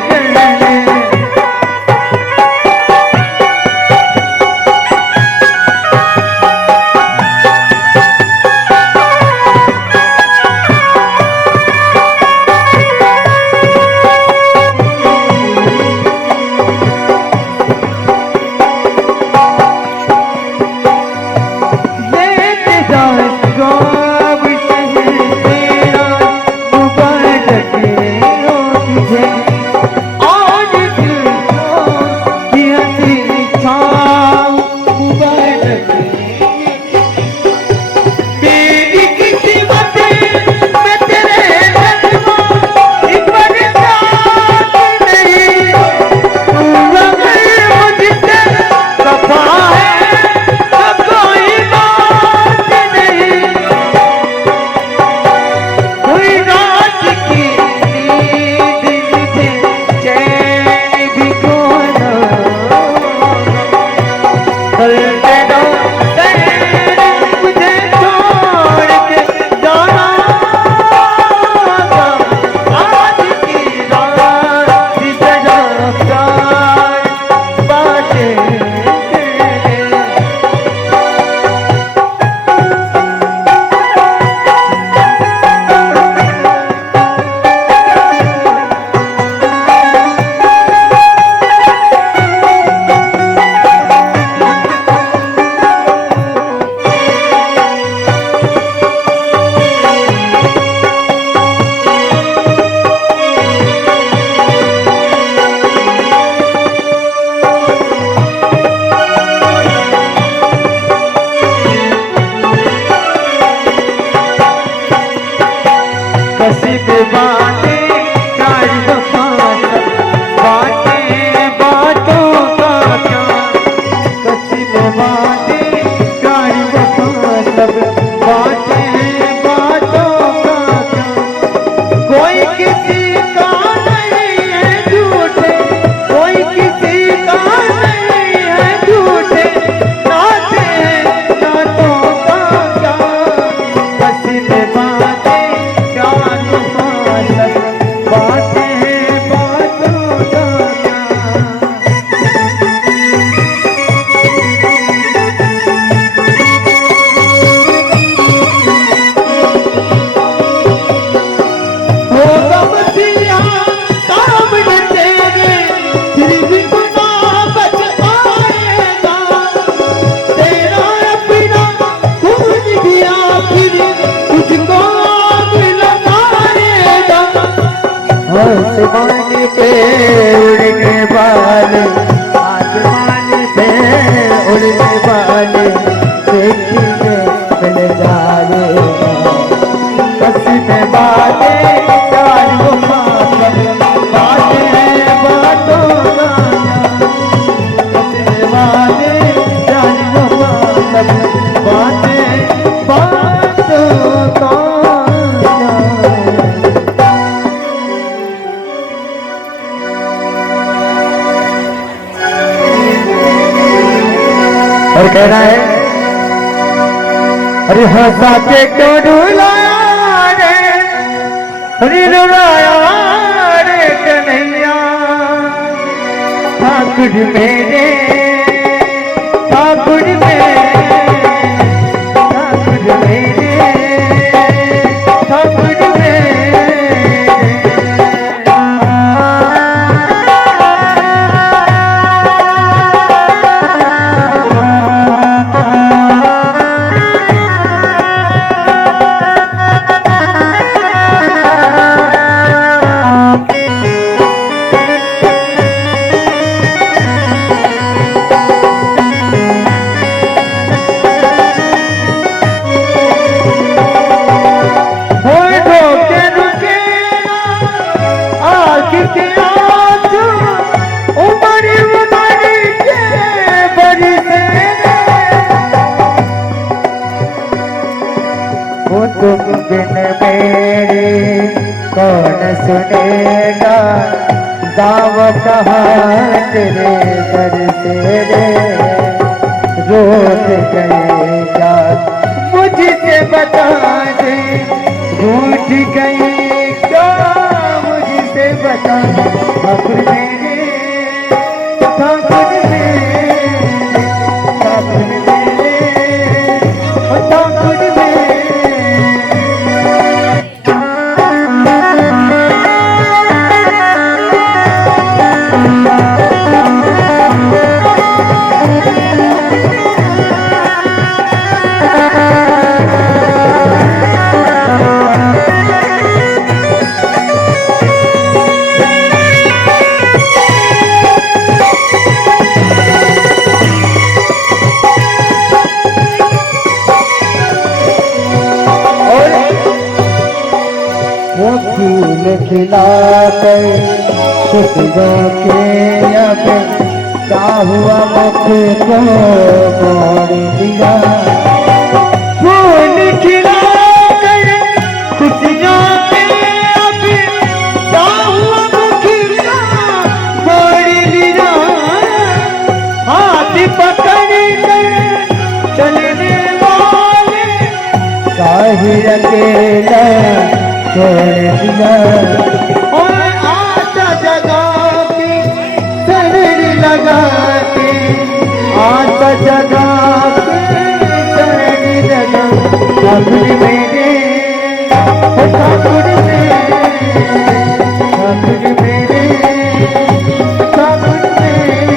किसी का नहीं है झूठे, कोई किसी का नहीं है झूठे, नाते हैं नातों का क्या, बस में बातें जान सब बातें हैं बातों का क्या। होगा मसीहा सामने तेरे, फिर भी गुना बच पाएगा, तेरा अपना खून भी आखिर तुझको आग लगाएगा। आसमान पे उड़ने वाले, आसमान पे उड़ने वाले देखेंगे मिल जाएगा, बस में बातें यार वो बातें हैं बातों का क्या, बस में बातें यार वो बातें बातों का क्या। और कह रहा है, अरे हंसा के क्यों रुलाया रे, अरे रुलाया रे कन्हैया, ठाकुर मेरे, ठाकुर मेरे, ठाकुर मेरे, ठाकुर मेरे। तुम बिन मेरे कौन सुनेगा, दावत तेरे दर से रे, रोज गएगा मुझसे बता दे, रूठ गई क्या मुझसे बता, ठाकुर मेरे, ठाकुर मेरे, ठाकुर मेरे, ठाकुर मेरे। फूल खिलाकर खुशियों के अब क्या हुआ, मुख को मोड़ दिया, फूल खिलाकर खुशियों के अब क्या हुआ, मुख को मोड़ दिया, हाथ पकड़ कर चलने वाले काहे अकेला छोड़ दिया, और आशा जगा के शरीर लगा के, आशा जगा के शरीर लगा, ठाकुर मेरे, ठाकुर मेरे, ठाकुर मेरे, ठाकुर मेरे।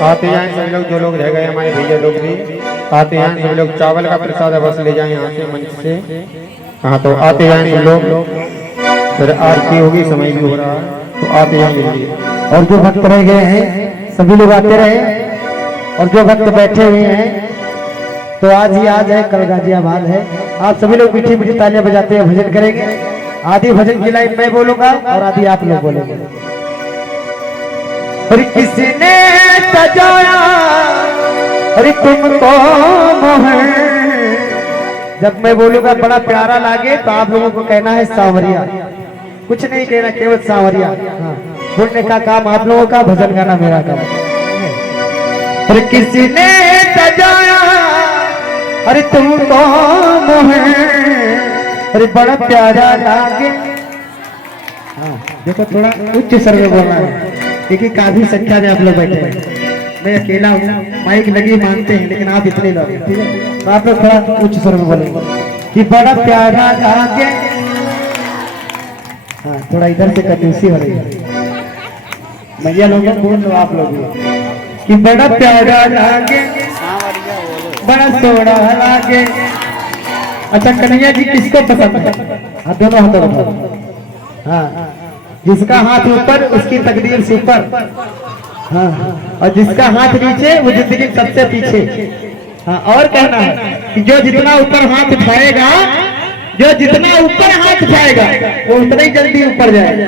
आते जाएं सब लोग, जो लोग रह गए हमारे भैया लोग भी आते जाएं सब लोग। चावल का प्रसाद बस ले जाएं यहाँ से मंच से। हाँ तो आते जाएं सब लोग, फिर आरती होगी, समय भी हो रहा है, तो आते जाएं जल्दी। और जो भक्त रह गए हैं सभी लोग आते रहे, और जो भक्त बैठे हुए हैं तो आज ही आज है, कल गाजियाबाद है। आप सभी लोग मीठी मीठी तालियां बजाते हैं, भजन करेंगे। आधी भजन की लाइन मैं बोलूंगा और आधी आप लोग बोलेंगे। अरे किसने सजाया अरे तुमको मोहन, जब मैं बोलूंगा बड़ा प्यारा लागे तो आप लोगों को कहना है सांवरिया, कुछ नहीं कहना, केवल सांवरिया। हाँ, बोलने का काम आप लोगों का, भजन गाना मेरा काम। अरे किसने सजाया अरे तुमको मोहन, अरे बड़ा प्यारा लागे। हाँ, देखो थोड़ा उच्च स्वर में बोलना है, क्योंकि काफी संख्या में आप लोग बैठे हैं। मैं अकेला हूँ, माइक लगी मानते हैं, लेकिन आप इतने लोग, ठीक है? तो आप लोग थोड़ा उच्च स्वर में बोलेंगे कि बड़ा प्यारा लागे। हाँ, थोड़ा इधर से कंजूसी हो रही है, भैया लोग बोल लो आप लोग कि बड़ा प्यारा लागे, बड़ा सोना लागे। अच्छा कन्हैया जी किसको पसंद है? हाँ, दोनों हाथों में। हाँ, जिसका हाथ ऊपर उसकी तकदीर सुपर। हाँ, और जिसका हाथ नीचे वो जिंदगी सबसे पीछे। हाँ, और कहना है कि जो जितना ऊपर हाथ उठाएगा, जो जितना ऊपर हाथ उठाएगा वो उतना ही जल्दी ऊपर जाएगा।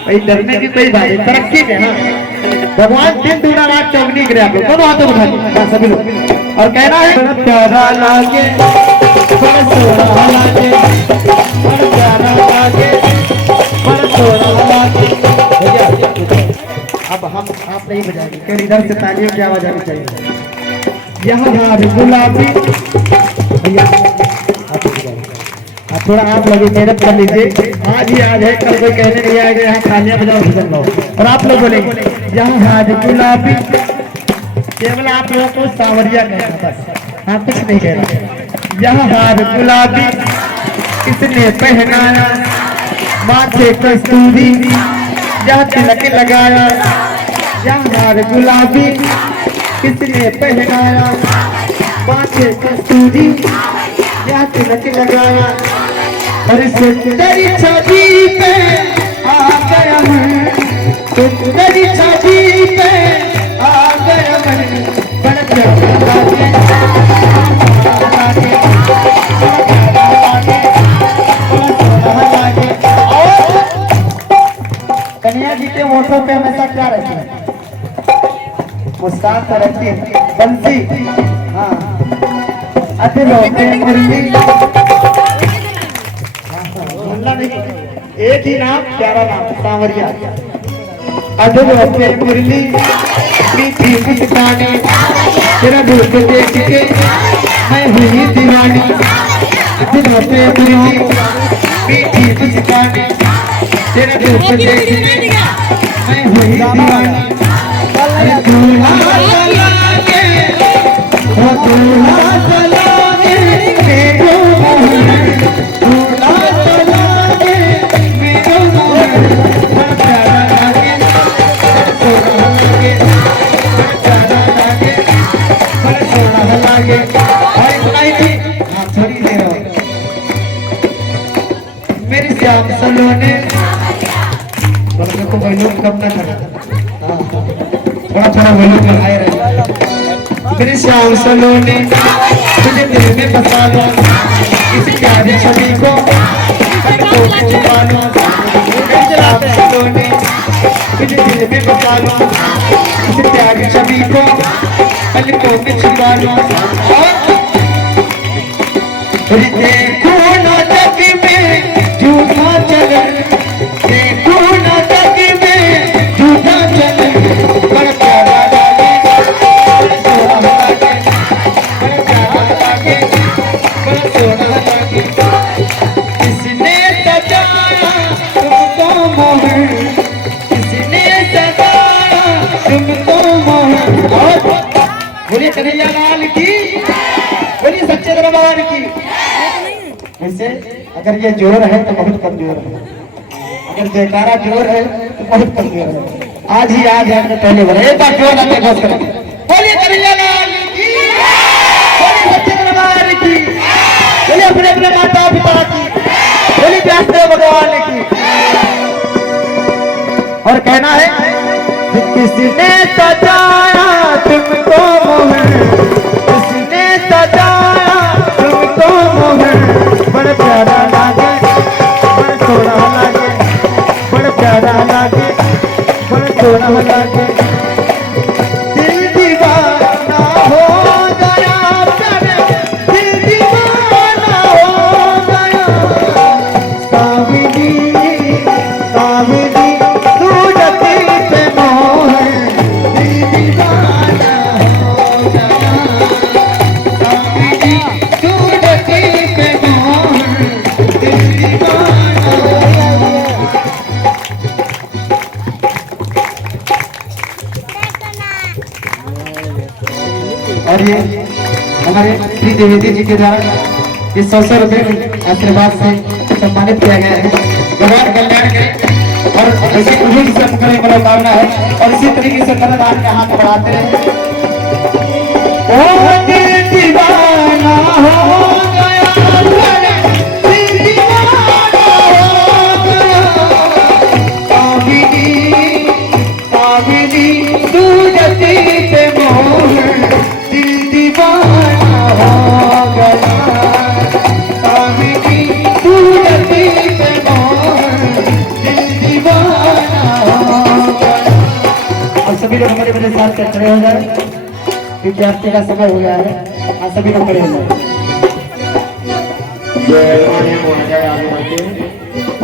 भाई डरने की कोई बात है, तरक्की के। हाँ, भगवान दिन दूना रात चौगनी करे आप लोग, दोनों हाथों उठा सभी लोग, और कहना है बड़ा प्यारा लागे, बड़ा सोना लागे, बड़ा प्यारा लागे, बड़ा सोना लागे। अब हम आप नहीं बजाएंगे, केवल इधर से तालियों की आवाज आनी चाहिए। यहाँ हार गुलाबी, भैया आप थोड़ा आप लोग मेहनत कर लीजिए। आज ही आज है, कल कोई कहने नहीं आएगा यहाँ तालियां बजाओ भजन गाओ। और आप लोग बोलेंगे यहाँ हार गुलाबी, केवल आप लोगों को सांवरिया कहना बस, हाँ कुछ नहीं कहना। यहाँ हार गुलाबी किसने पहनाया, माथे कस्तूरी यहाँ तिलक लगाया। यहाँ हार गुलाबी किसने पहनाया, माथे कस्तूरी यहाँ तिलक लगाया। अरे सुंदरी छवि पे आ गया मैं, सुंदरी छवि पे आ गया मैं, बड़ा प्यारा लागे, कन्हैया जी के वोटों पे हमेशा क्या रहती है? मुस्कान तो रहती है। बंसी, हाँ, अधरोटे मुरली, एक ही नाम, प्यारा नाम सांवरिया। अधरोटे मुरली मीठी मुस्कानी, तेरा रूप देख के मैं हुई दीवानी। अधरोटे मुरली मीठी मुस्कानी, तेरा रूप देख के मैं हुई दीवानी। दूल्हा चलागे, ओ दूल्हा चलागे मेरो मोहन, दूल्हा चलागे मेरो मोहन, बड़ा प्यारा लागे, सोना लागे, बड़ा प्यारा लागे, बड़ा सोना लागे। और इतना ही नहीं, आप थोड़ी देर और मेरी श्याम सलोने, बल्कि को बैलून कम ना करना, थोड़ा थोड़ा बैलून लगाए रहे। मेरी श्याम सलोने तुझे दिल में बसा दो, इस प्यारी छवि को छुपा लो, दिलों ने तुझे दिल में बसा लो, इस प्यार छवि को पलकों में छुपा लो। देखो ना जग में झूठा चलन, देखो ना जग में झूठा चलन, बड़ा प्यारा लागे, बड़ा सोना लागे, बड़ा प्यारा लागे, बड़ा सोना लागे। किसने सजाया तुमको मोहन, किसने सजाया तुमको मोहन। और बोलिए कन्हैया लाल की, बोलिए सच्चे दरबार की। वैसे अगर ये जोर है तो बहुत कमजोर है, अगर जयकारा जोर है तो बहुत कमजोर है। आज ही याद है अपने पहले बार एक बार जोर लगे बस करें, बोलिए कन्हैया लाल की, बोलिए सच्चे दरबार की, बोलिए अपने अपने माता पिता की, बोलिए व्यासदेव भगवान की। और कहना है कि किसने सजाया तुमको मोहन, किसने सजाया तुमको मोहन, बड़ा प्यारा लागे, बड़ा सोना लागे, बड़ा प्यारा लागे, बड़ा सोना लागे। दिल दीवाना हो गया प्यारे, दिल दीवाना हो गया। सावित्री सावित्री सूरत पे मोहन, दिल दीवाना हो गया। सावित्री सूरत पे मोहन, दिल दीवाना हो गया। और ये हमारे श्री द्विवेदी जी के द्वारा इस 100 रुपये आशीर्वाद से सम्मानित किया गया है। भगवान कल्याण करें और ऐसे उन्हीं की सब करें मनोकामना है। और इसी तरीके से कन्नदान के हाथ बढ़ाते रहे। ओ दिल दीवाना हो गया, दिल दीवाना हो गया। सावित्री सावित्री सूरत पे मोहन, दिल दीवाना हो गया। सावित्री सूरत पे मोहन, दिल दीवाना हो गया। और सभी लोग हमारे मेरे साथ खड़े हो जाए क्योंकि आरती का समय हो गया है। आप सभी लोग खड़े हो जाए।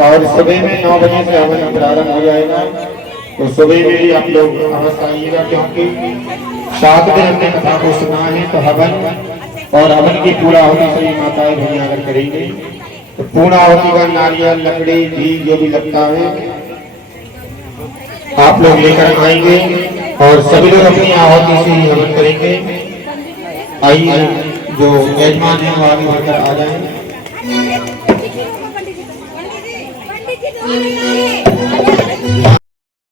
और सुबह में 9 बजे से हवन प्रारंभ हो जाएगा। तो सुबह में ही आप लोग अवश्य आइएगा, क्योंकि 7 दिन हमने कथा को सुना है। तो हवन और हवन की पूरा होती सभी माताएं भैया अगर करेंगे तो पूर्ण आहुति का नारियल लकड़ी घी जो भी लगता है आप लोग लेकर आएंगे और सभी लोग अपनी आहुति से ही हवन करेंगे। आइए जो यजमान है वो आगे बढ़कर आ जाए।